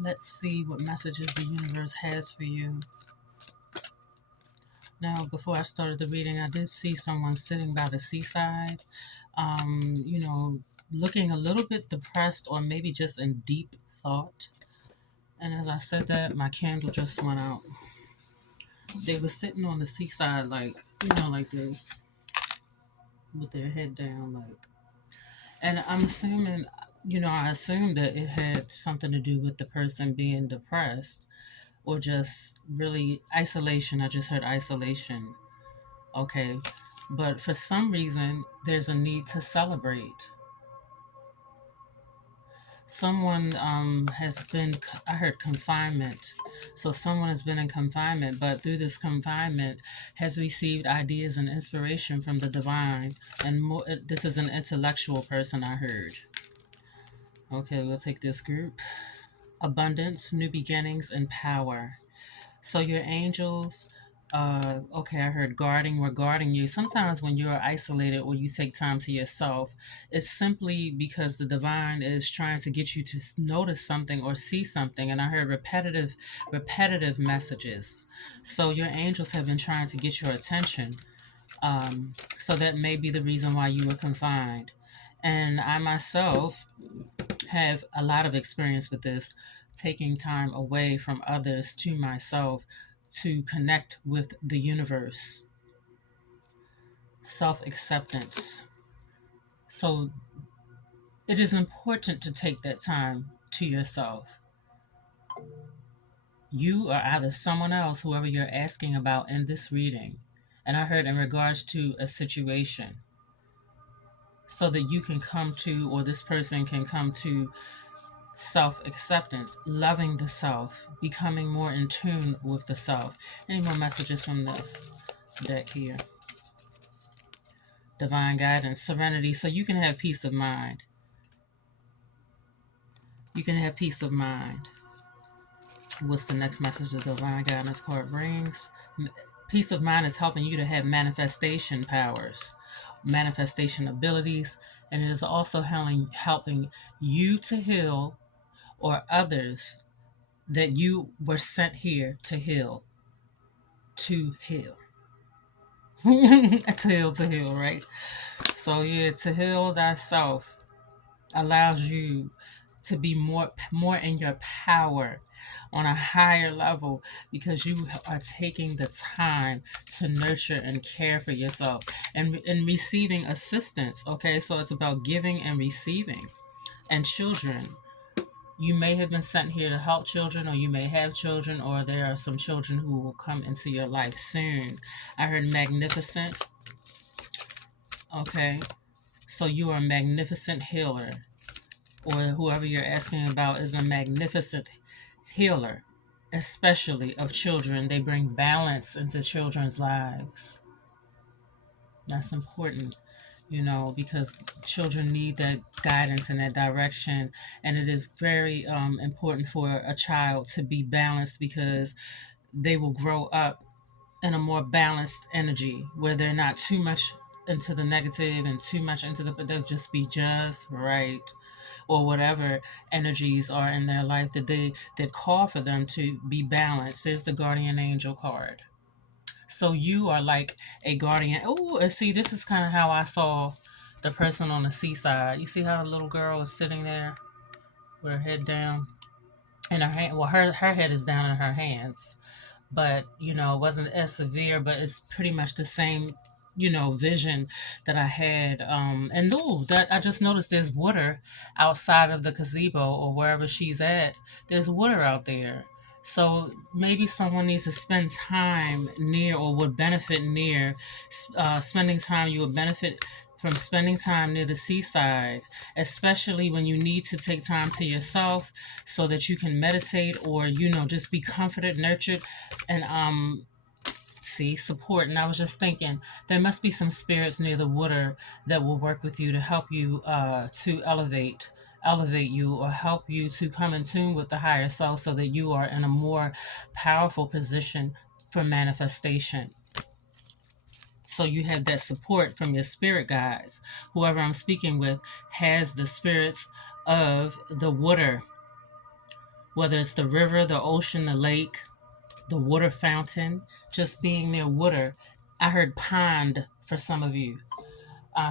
Let's see what messages the universe has for you. Now, before I started the reading, I did see someone sitting by the seaside, you know, looking a little bit depressed or maybe just in deep thought. And as I said that, my candle just went out. They were sitting on the seaside, like, like this, with their head down, like. And I'm assuming, I assumed that it had something to do with the person being depressed or just really isolation. I just heard isolation. Okay. But for some reason, there's a need to celebrate. Someone has been, I heard confinement. So someone has been in confinement, but through this confinement has received ideas and inspiration from the divine. And more, this is an intellectual person, I heard. Okay, we'll take this group. Abundance, new beginnings, and power. So your angels, okay, I heard guarding, we're guarding you. Sometimes when you're isolated or you take time to yourself, it's simply because the divine is trying to get you to notice something or see something. And I heard repetitive messages. So your angels have been trying to get your attention. So that may be the reason why you were confined. And I myself have a lot of experience with this, taking time away from others to myself to connect with the universe. Self acceptance. So it is important to take that time to yourself. You are either someone else, whoever you're asking about in this reading, and I heard in regards to a situation, so that you can come to, or this person can come to self acceptance, loving the self, becoming more in tune with the self. Any more messages from this deck here? Divine guidance, serenity, so you can have peace of mind. You can have peace of mind. What's the next message the divine guidance card brings? Peace of mind is helping you to have manifestation powers, manifestation abilities, and it is also helping you to heal, or others that you were sent here to heal. To heal. To heal, right? So yeah, to heal thyself allows you to be more in your power on a higher level, because you are taking the time to nurture and care for yourself and receiving assistance. Okay, so it's about giving and receiving. And children, you may have been sent here to help children, or you may have children, or there are some children who will come into your life soon. I heard magnificent. Okay, so you are a magnificent healer, or whoever you're asking about is a magnificent healer, especially of children. They bring balance into children's lives. That's important, because children need that guidance and that direction. And it is very important for a child to be balanced, because they will grow up in a more balanced energy where they're not too much into the negative and too much into but they'll just be just right, or whatever energies are in their life that call for them to be balanced. There's the guardian angel card. So you are like a guardian. Oh, and see, this is kind of how I saw the person on the seaside. You see how the little girl is sitting there with her head down, and her hand. Well, her head is down in her hands, but it wasn't as severe. But it's pretty much the same, vision that I had. And oh, that I just noticed there's water outside of the gazebo or wherever she's at. There's water out there. So maybe someone needs to spend time near, or would benefit near, spending time. You would benefit from spending time near the seaside, especially when you need to take time to yourself so that you can meditate, or just be comforted, nurtured, and see, support. And I was just thinking there must be some spirits near the water that will work with you to help you to elevate you, or help you to come in tune with the higher self, so that you are in a more powerful position for manifestation. So you have that support from your spirit guides. Whoever I'm speaking with has the spirits of the water whether it's the river, the ocean, the lake, the water fountain, just being near water. I heard pond for some of you.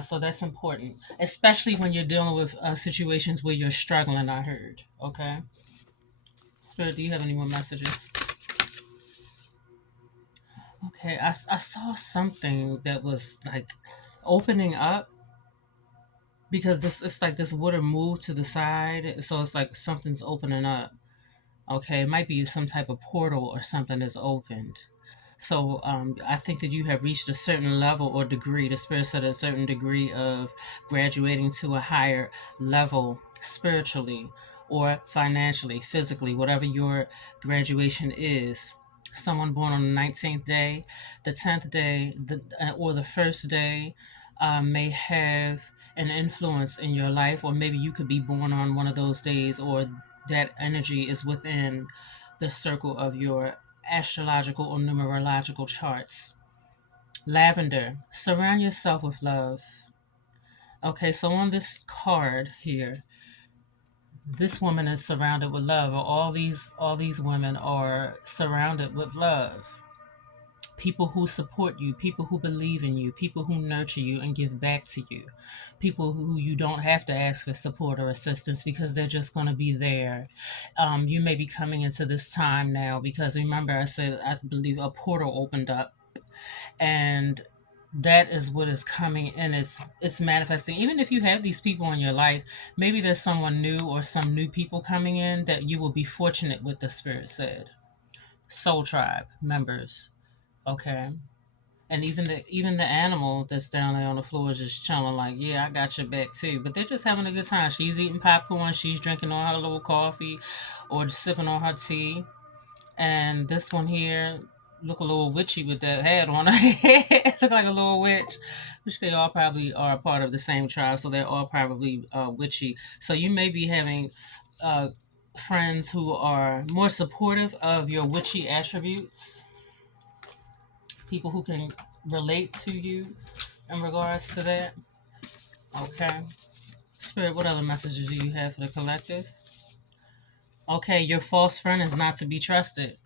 So that's important, especially when you're dealing with situations where you're struggling. I heard. Okay. Spirit, do you have any more messages? Okay. I saw something that was like opening up because this it's like this water moved to the side. So it's like something's opening up. Okay. It might be some type of portal or something that's opened. So I think that you have reached a certain level or degree. The spirit said a certain degree of graduating to a higher level spiritually or financially, physically, whatever your graduation is. Someone born on the 19th day, the 10th day, or the first day may have an influence in your life, or maybe you could be born on one of those days, or that energy is within the circle of your astrological or numerological charts. Lavender, surround yourself with love. Okay, so on this card here, this woman is surrounded with love. All these women are surrounded with love. People who support you, people who believe in you, people who nurture you and give back to you, people who you don't have to ask for support or assistance because they're just going to be there. You may be coming into this time now because remember, I said I believe a portal opened up, and that is what is coming in. It's manifesting. Even if you have these people in your life, maybe there's someone new or some new people coming in that you will be fortunate with. The spirit said, soul tribe members. Okay. And even the animal that's down there on the floor is just chilling, like, yeah, I got your back too. But they're just having a good time. She's eating popcorn, she's drinking on her little coffee, or just sipping on her tea. And this one here look a little witchy with that hat on her head. Look like a little witch, which they all probably are a part of the same tribe, so they're all probably witchy. So you may be having uh, friends who are more supportive of your witchy attributes, people who can relate to you in regards to that. Okay. Spirit, what other messages do you have for the collective? Okay, your false friend is not to be trusted.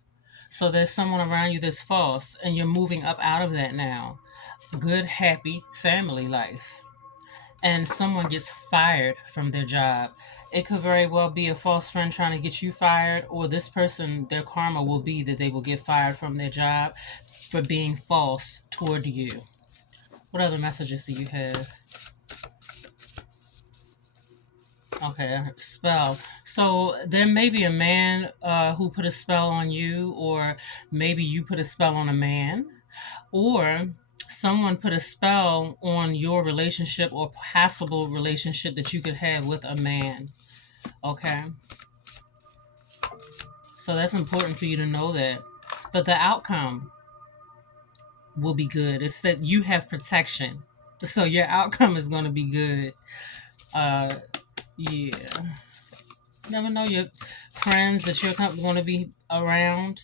So there's someone around you that's false, and you're moving up out of that now. Good, happy family life. And someone gets fired from their job. It could very well be a false friend trying to get you fired, or this person, their karma will be that they will get fired from their job for being false toward you. What other messages do you have? Okay, spell. So there may be a man who put a spell on you, or maybe you put a spell on a man, or someone put a spell on your relationship or possible relationship that you could have with a man. Okay, so that's important for you to know that. But the outcome will be good. It's that you have protection, so your outcome is going to be good. Uh, yeah. Never know your friends that you're going to be around.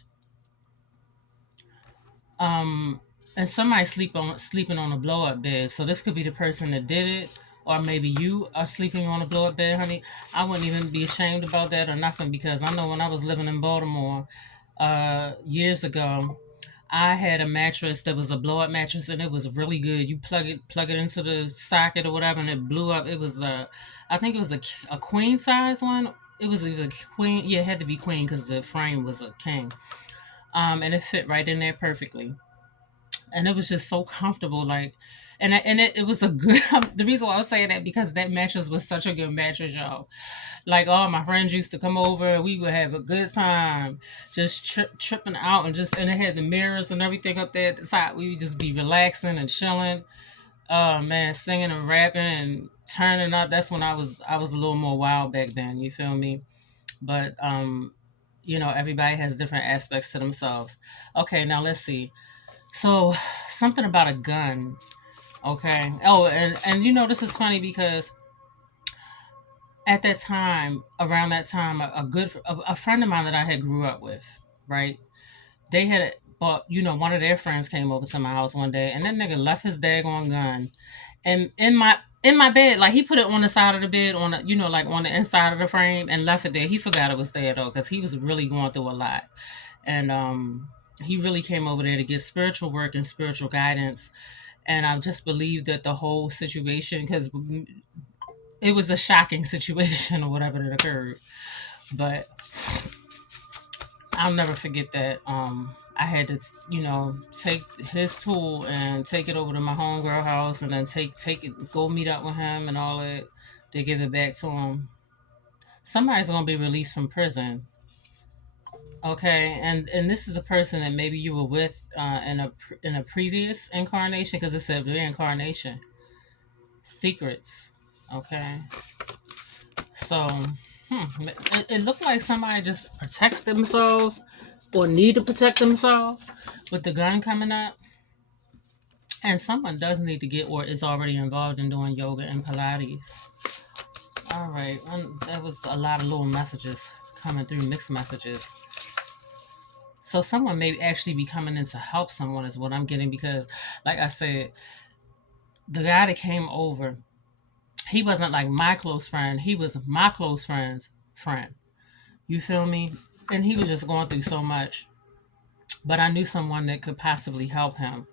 Um, and somebody sleeping on a blow up bed. So this could be the person that did it, or maybe you are sleeping on a blow up bed, honey. I wouldn't even be ashamed about that or nothing because I know when I was living in Baltimore, years ago, I had a mattress that was a blow up mattress and it was really good. You plug it into the socket or whatever, and it blew up. It was I think it was a queen size one. It was either queen, yeah, it had to be queen because the frame was a king. And it fit right in there perfectly, and it was just so comfortable. Like, and it was a good. The reason why I was saying that because that mattress was such a good mattress, y'all. Like all my friends used to come over, we would have a good time, just tripping out, and it had the mirrors and everything up there at the side. We would just be relaxing and chilling. Oh man, singing and rapping and turning up. That's when I was a little more wild back then. You feel me? But everybody has different aspects to themselves. Okay, now let's see. So something about a gun. Okay. Oh, and this is funny because at that time, around that time, a friend of mine that I had grew up with, right? They had bought, one of their friends came over to my house one day, and that nigga left his daggone gun, and in in my bed. Like he put it on the side of the bed, on the, like on the inside of the frame, and left it there. He forgot it was there though, because he was really going through a lot, and he really came over there to get spiritual work and spiritual guidance. And I just believe that the whole situation, because it was a shocking situation or whatever that occurred, but I'll never forget that. I had to, take his tool and take it over to my homegirl house, and then take it, go meet up with him and all that. To give it back to him. Somebody's gonna be released from prison, okay? And this is a person that maybe you were with in a previous incarnation, because it said reincarnation secrets, okay? So, it looked like somebody just protects themselves or need to protect themselves with the gun coming up. And someone does need to get or is already involved in doing yoga and Pilates. All right. That was a lot of little messages coming through, mixed messages. So someone may actually be coming in to help someone is what I'm getting, because, like I said, the guy that came over, he wasn't like my close friend. He was my close friend's friend. You feel me? And he was just going through so much. But I knew someone that could possibly help him.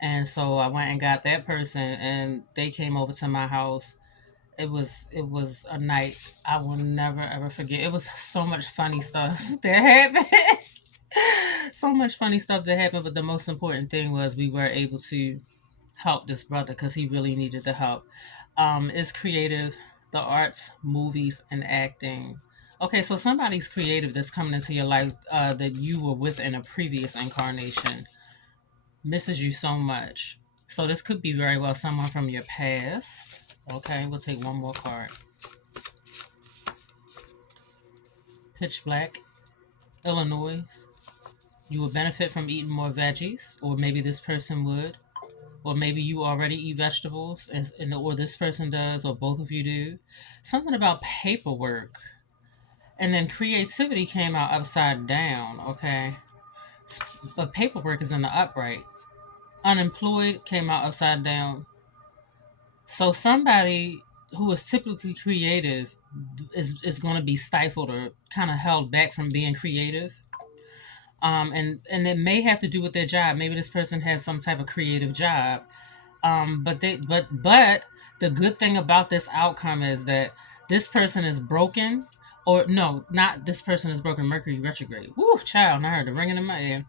And so I went and got that person, and they came over to my house. It was a night I will never ever forget. It was so much funny stuff that happened. So much funny stuff that happened, but the most important thing was we were able to help this brother because he really needed the help. It's creative, the arts, movies, and acting. Okay, so somebody's creative that's coming into your life that you were with in a previous incarnation misses you so much. So this could be very well someone from your past. Okay, we'll take one more card. Pitch Black, Illinois. You will benefit from eating more veggies, or maybe this person would, or maybe you already eat vegetables, or this person does, or both of you do. Something about paperwork, and then creativity came out upside down. Okay, but paperwork is in the upright. Unemployed came out upside down. So somebody who is typically creative is going to be stifled or kind of held back from being creative. And it may have to do with their job. Maybe this person has some type of creative job. But the good thing about this outcome is that this person is broken, or no, not this person is broken. Mercury retrograde. Woo, child! I heard the ringing in my ear.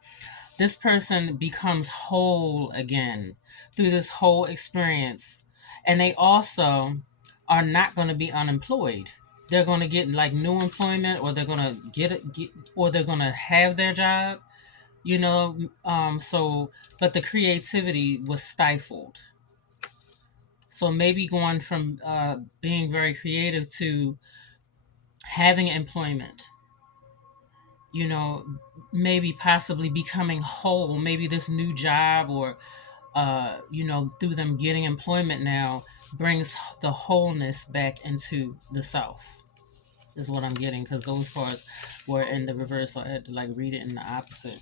This person becomes whole again through this whole experience, and they also are not going to be unemployed. They're going to get like new employment, or they're going to or they're going to have their job. So, but the creativity was stifled. So maybe going from being very creative to having employment, you know, maybe possibly becoming whole, maybe this new job, or through them getting employment now, brings the wholeness back into the self, is what I'm getting, because those cards were in the reverse, so I had to like read it in the opposite.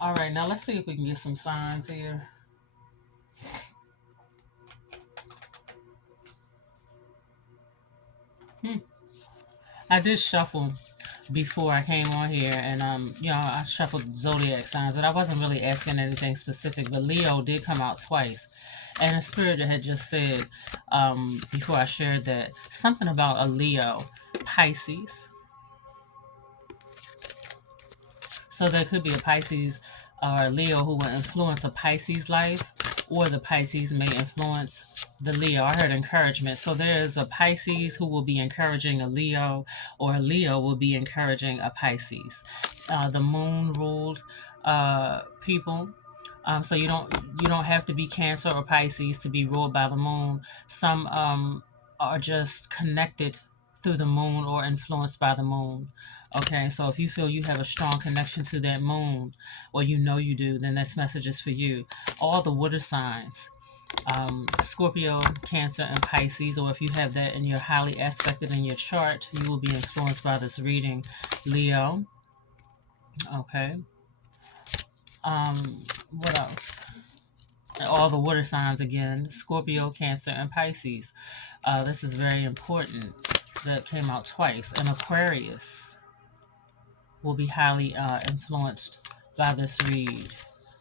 All right, now let's see if we can get some signs here. I did shuffle before I came on here, and I shuffled zodiac signs, but I wasn't really asking anything specific. But Leo did come out twice, and a spirit had just said before I shared that something about a Leo, Pisces. So there could be a Pisces or a Leo who will influence a Pisces life, or the Pisces may influence the Leo. I heard encouragement. So there's a Pisces who will be encouraging a Leo, or a Leo will be encouraging a Pisces. The moon ruled people. So you don't have to be Cancer or Pisces to be ruled by the moon. Some are just connected through the moon or influenced by the moon. Okay, so if you feel you have a strong connection to that moon, or you do, then this message is for you. All the water signs, Scorpio, Cancer, and Pisces, or if you have that and you're highly aspected in your chart, you will be influenced by this reading. Leo. Okay. What else? All the water signs again: Scorpio, Cancer, and Pisces. This is very important. That came out twice. And Aquarius will be highly influenced by this read,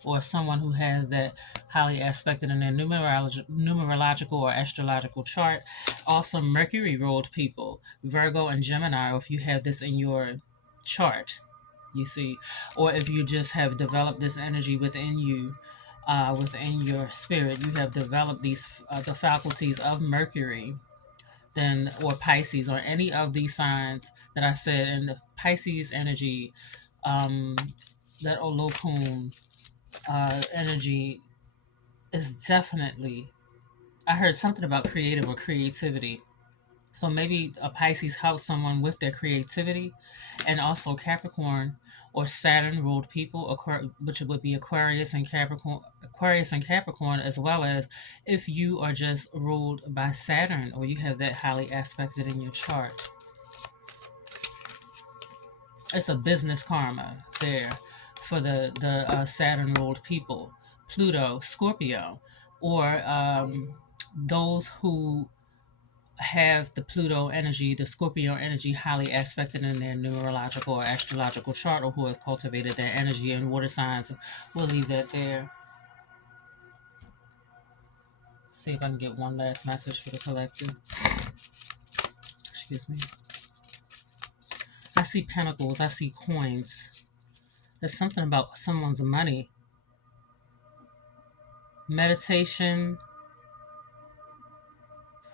or someone who has that highly aspected in their numerological or astrological chart. Also, Mercury ruled people, Virgo and Gemini, or if you have this in your chart, you see, or if you just have developed this energy within you. Within your spirit, you have developed these the faculties of Mercury, then or Pisces, or any of these signs that I said. And the Pisces energy, um, that Olokun energy is definitely. I heard something about creative or creativity. So maybe a Pisces helps someone with their creativity, and also Capricorn or Saturn ruled people, which would be Aquarius and Capricorn, as well as if you are just ruled by Saturn or you have that highly aspected in your chart. It's a business karma there for the Saturn ruled people, Pluto, Scorpio, or those who have the Pluto energy, the Scorpio energy highly aspected in their numerological or astrological chart, or who have cultivated their energy in water signs. We'll leave that there. See if I can get one last message for the collective. Excuse me. I see pentacles, I see coins. There's something about someone's money. Meditation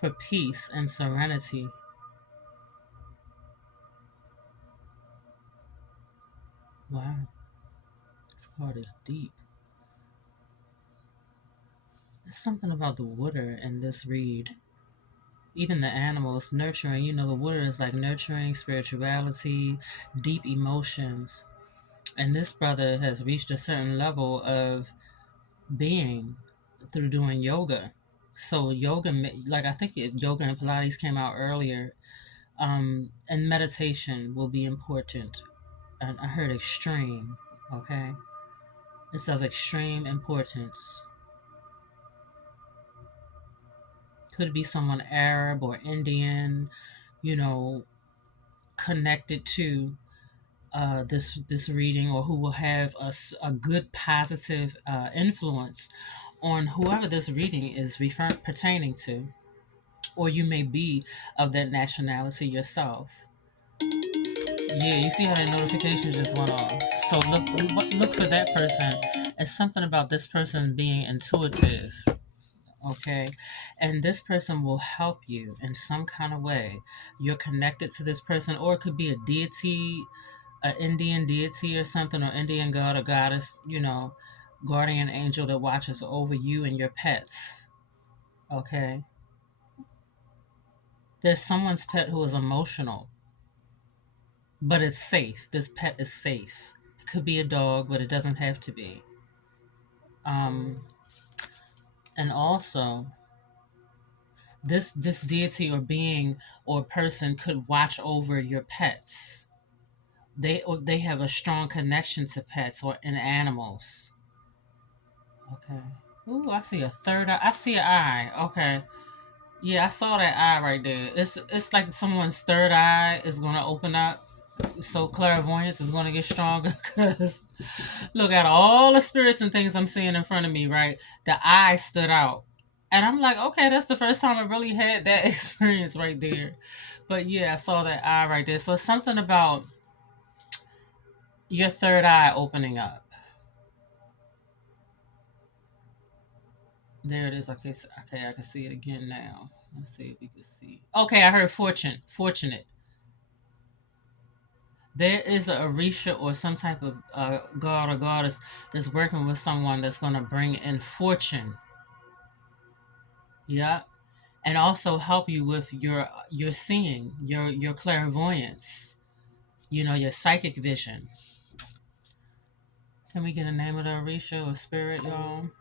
for peace and serenity. Wow, this card is deep. There's something about the water in this read. Even the animals, nurturing, the water is like nurturing spirituality, deep emotions. And this brother has reached a certain level of being through doing yoga. So, yoga, like I think yoga and Pilates came out earlier, and meditation will be important. And I heard extreme, okay? It's of extreme importance. Could be someone Arab or Indian, you know, connected to this reading, or who will have a good positive influence on whoever this reading is pertaining to, or you may be of that nationality yourself. Yeah, you see how that notification just went off. So look for that person. It's something about this person being intuitive, okay? And this person will help you in some kind of way. You're connected to this person, or it could be a deity, an Indian deity or something, or Indian god or goddess, guardian angel that watches over you and your pets. Okay? There's someone's pet who is emotional, but it's safe. This pet is safe. It could be a dog, but it doesn't have to be. Um, and also, this deity or being or person could watch over your pets. They have a strong connection to pets or and animals. Okay. Ooh, I see a third eye. I see an eye. Okay. Yeah, I saw that eye right there. It's like someone's third eye is gonna open up. So clairvoyance is gonna get stronger because look at all the spirits and things I'm seeing in front of me, right? The eye stood out. And I'm like, okay, that's the first time I really had that experience right there. But yeah, I saw that eye right there. So it's something about your third eye opening up. There it is. Okay, I can see it again now. Let's see if we can see. Okay, I heard fortunate. There is a Orisha or some type of god or goddess that's working with someone that's going to bring in fortune. Yeah, and also help you with your seeing, your clairvoyance. Your psychic vision. Can we get a name of the Orisha or spirit, y'all?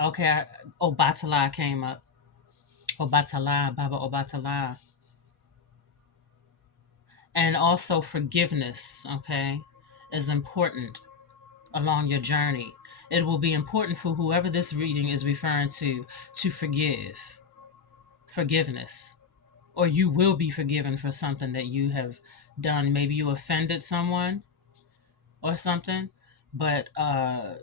Okay, Obatala came up. Obatala, Baba Obatala. And also forgiveness, okay, is important along your journey. It will be important for whoever this reading is referring to forgive. Forgiveness. Or you will be forgiven for something that you have done. Maybe you offended someone or something. But I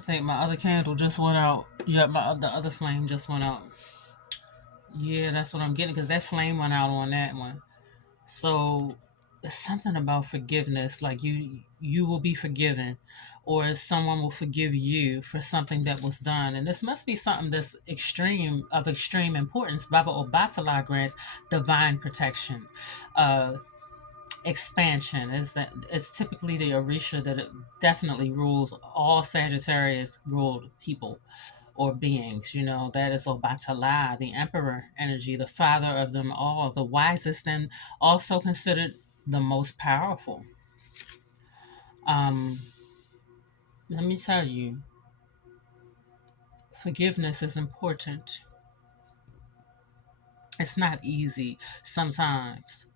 think my other candle just went out. Yeah, the other flame just went out. Yeah, that's what I'm getting because that flame went out on that one. So it's something about forgiveness, like you will be forgiven, or someone will forgive you for something that was done. And this must be something that's extreme importance. Baba Obatala grants divine protection, uh, expansion. Is that it's typically the Orisha that it definitely rules all Sagittarius ruled people or beings. That is Obatala, the emperor energy, the father of them all, the wisest, and also considered the most powerful. Um, Let me tell you, forgiveness is important. It's not easy sometimes,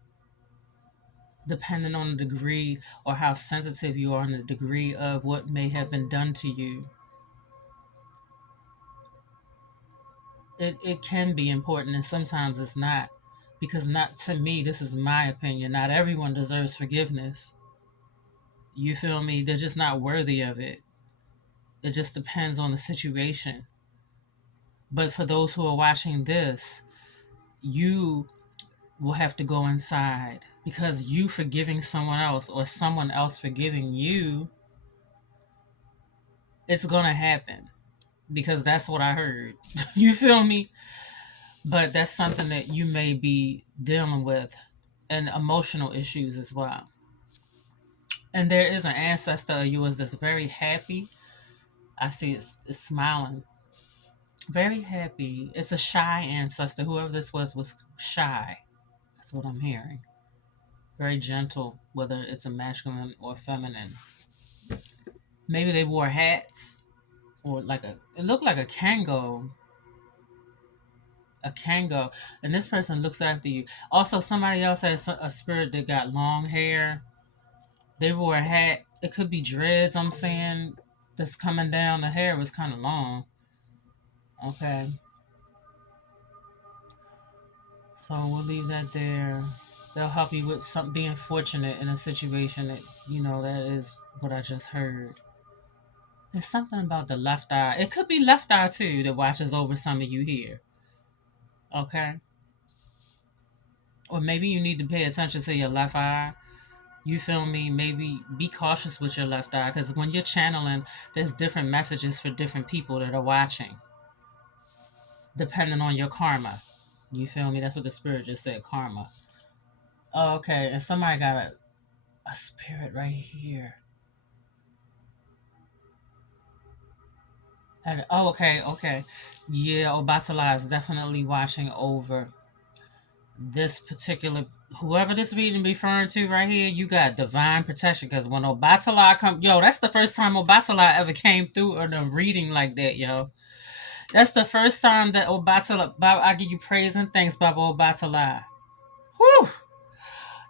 depending on the degree or how sensitive you are and the degree of what may have been done to you. It can be important, and sometimes it's not. Because, not to me, this is my opinion, not everyone deserves forgiveness. You feel me? They're just not worthy of it. It just depends on the situation. But for those who are watching this, you will have to go inside, because you forgiving someone else or someone else forgiving you, it's going to happen, because that's what I heard. You feel me? But that's something that you may be dealing with, and emotional issues as well. And there is an ancestor of yours that's very happy. I see it's smiling. Very happy. It's a shy ancestor. Whoever this was shy. That's what I'm hearing. Very gentle, whether it's a masculine or feminine. Maybe they wore hats, or it looked like a Kango. A Kango. And this person looks after you. Also, somebody else has a spirit that got long hair. They wore a hat. It could be dreads, I'm saying, that's coming down. The hair was kind of long. Okay. So we'll leave that there. They'll help you with some being fortunate in a situation that is what I just heard. There's something about the left eye. It could be left eye too that watches over some of you here. Okay? Or maybe you need to pay attention to your left eye. You feel me? Maybe be cautious with your left eye, because when you're channeling, there's different messages for different people that are watching, depending on your karma. You feel me? That's what the spirit just said, karma. Oh, okay. And somebody got a spirit right here. And okay, okay. Yeah, Obatala is definitely watching over this particular, whoever this reading referring to right here. You got divine protection, because when Obatala come, yo, that's the first time Obatala ever came through on a reading like that, yo. That's the first time that Obatala, I give you praise and thanks, Baba Obatala. Whew.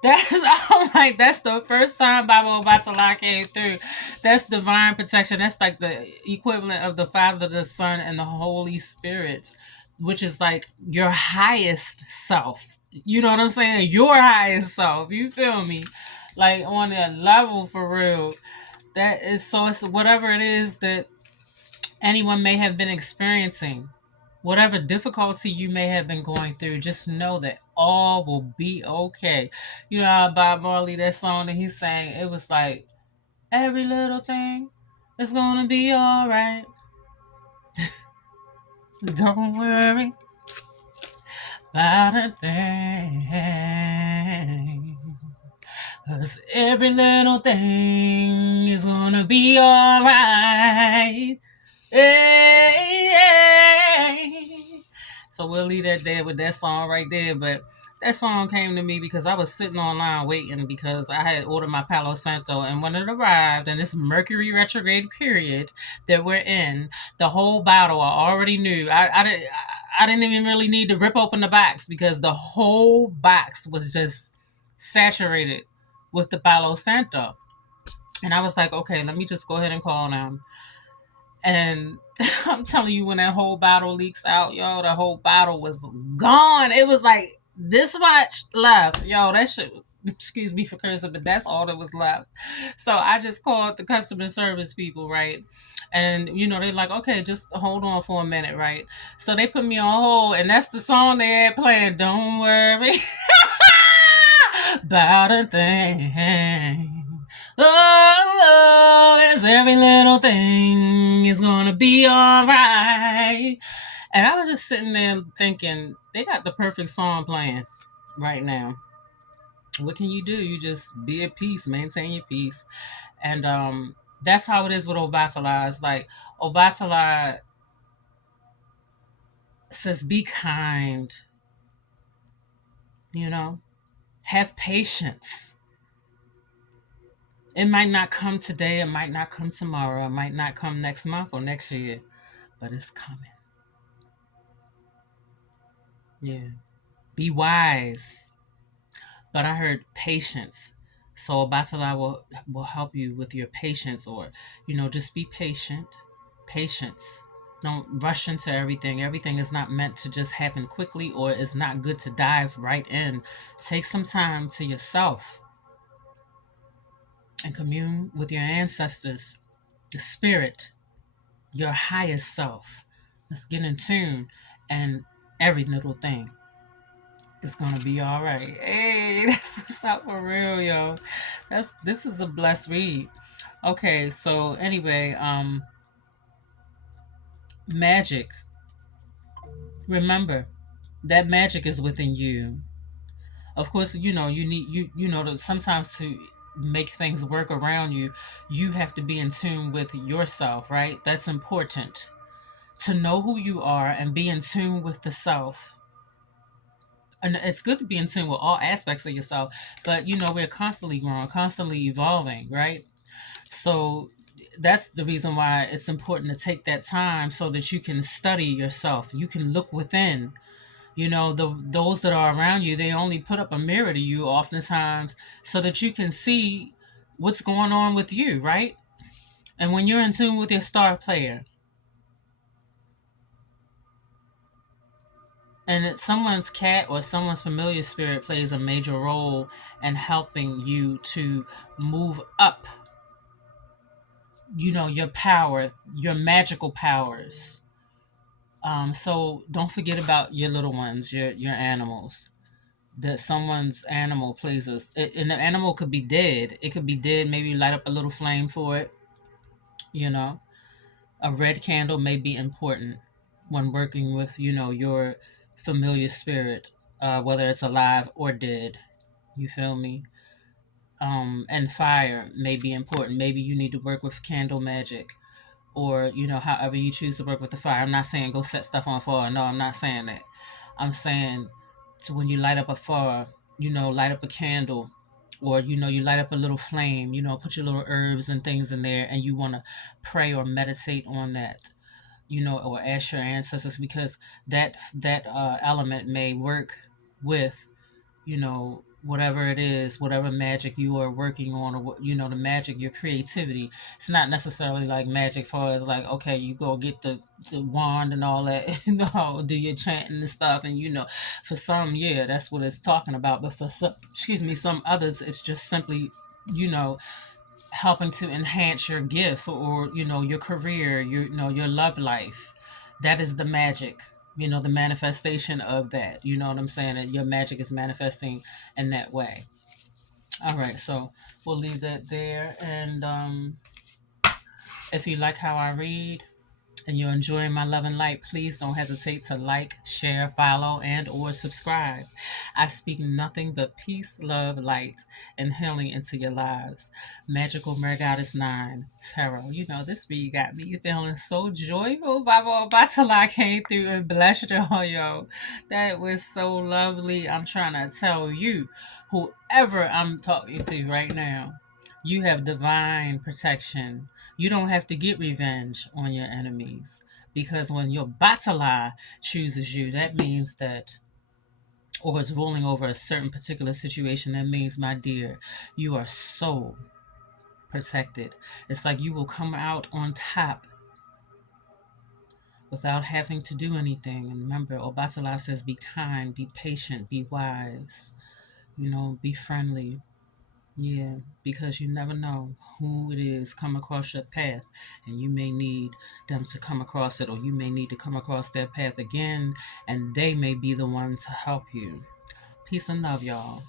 That's I'm like, that's the first time Baba Obatala came through. That's divine protection. That's like the equivalent of the Father, the Son, and the Holy Spirit, which is like your highest self. You know what I'm saying? Your highest self. You feel me? Like on that level for real. That is so. It's whatever it is that anyone may have been experiencing, whatever difficulty you may have been going through, just know that all will be okay. You know how Bob Marley, that song that he sang, it was like, every little thing is gonna be all right. Don't worry about a thing. 'Cause every little thing is gonna be all right. Hey, hey. So we'll leave that there with that song right there. But that song came to me because I was sitting online waiting, because I had ordered my Palo Santo, and when it arrived in this Mercury retrograde period that we're in, the whole bottle I already knew. I didn't. I didn't even really need to rip open the box because the whole box was just saturated with the Palo Santo. And I was like, okay, let me just go ahead and call them. And I'm telling you, when that whole bottle leaks out, yo, the whole bottle was gone. It was like this much left. Yo, that shit, excuse me for cursing, but that's all that was left. So I just called the customer service people, right? And they're like, okay, just hold on for a minute, right? So they put me on hold, and that's the song they had playing. Don't worry about a thing. Oh, yes, every little thing is gonna be alright. And I was just sitting there thinking, they got the perfect song playing right now. What can you do? You just be at peace, maintain your peace. And that's how it is with Obatala. It's like Obatala says, be kind, have patience. It might not come today, it might not come tomorrow, it might not come next month or next year, but it's coming. Yeah. Be wise. But I heard patience. So Batala will help you with your patience, or, just be patient. Patience. Don't rush into everything. Everything is not meant to just happen quickly, or it's not good to dive right in. Take some time to yourself and commune with your ancestors, the spirit, your highest self. Let's get in tune, and every little thing is gonna be all right. Hey, that's what's up for real, yo. This is a blessed read. Okay, so anyway, magic. Remember that magic is within you. Of course, you need sometimes to make things work around you, you have to be in tune with yourself, right? That's important to know who you are and be in tune with the self. And it's good to be in tune with all aspects of yourself, but we're constantly growing, constantly evolving, right? So that's the reason why it's important to take that time so that you can study yourself. You can look within. Those that are around you, they only put up a mirror to you oftentimes so that you can see what's going on with you, right? And when you're in tune with your star player, and someone's cat or someone's familiar spirit plays a major role in helping you to move up, your power, your magical powers. So don't forget about your little ones, your animals. That someone's animal plays and the animal could be dead. It could be dead. Maybe you light up a little flame for it. You know, a red candle may be important when working with your familiar spirit, whether it's alive or dead. You feel me? And fire may be important. Maybe you need to work with candle magic, or however you choose to work with the fire. I'm not saying go set stuff on fire. No, I'm not saying that. I'm saying to when you light up a fire, light up a candle, or you light up a little flame, put your little herbs and things in there, and you want to pray or meditate on that, or ask your ancestors, because that element may work with whatever it is, whatever magic you are working on, or the magic, your creativity. It's not necessarily like magic far as like, okay, you go get the wand and all that, do your chanting and stuff, and for some, yeah, that's what it's talking about. But for some, excuse me, some others, it's just simply, you know helping to enhance your gifts, or your career, your love life. That is the magic, the manifestation of that. You know what I'm saying? That your magic is manifesting in that way. All right, so we'll leave that there. And if you like how I read and you're enjoying my love and light, please don't hesitate to like, share, follow, and or subscribe. I speak nothing but peace, love, light, and healing into your lives. Magical Mergoddess 9 Tarot. This read got me feeling so joyful. Baba Batala came through and blessed y'all, yo. That was so lovely. I'm trying to tell you, whoever I'm talking to right now, you have divine protection. You don't have to get revenge on your enemies, because when your Batala chooses you, that means that, or is ruling over a certain particular situation, that means, my dear, you are so protected. It's like you will come out on top without having to do anything. And remember, Obatala says, be kind, be patient, be wise, be friendly. Yeah, because you never know who it is come across your path, and you may need them to come across it, or you may need to come across their path again, and they may be the one to help you. Peace and love, y'all.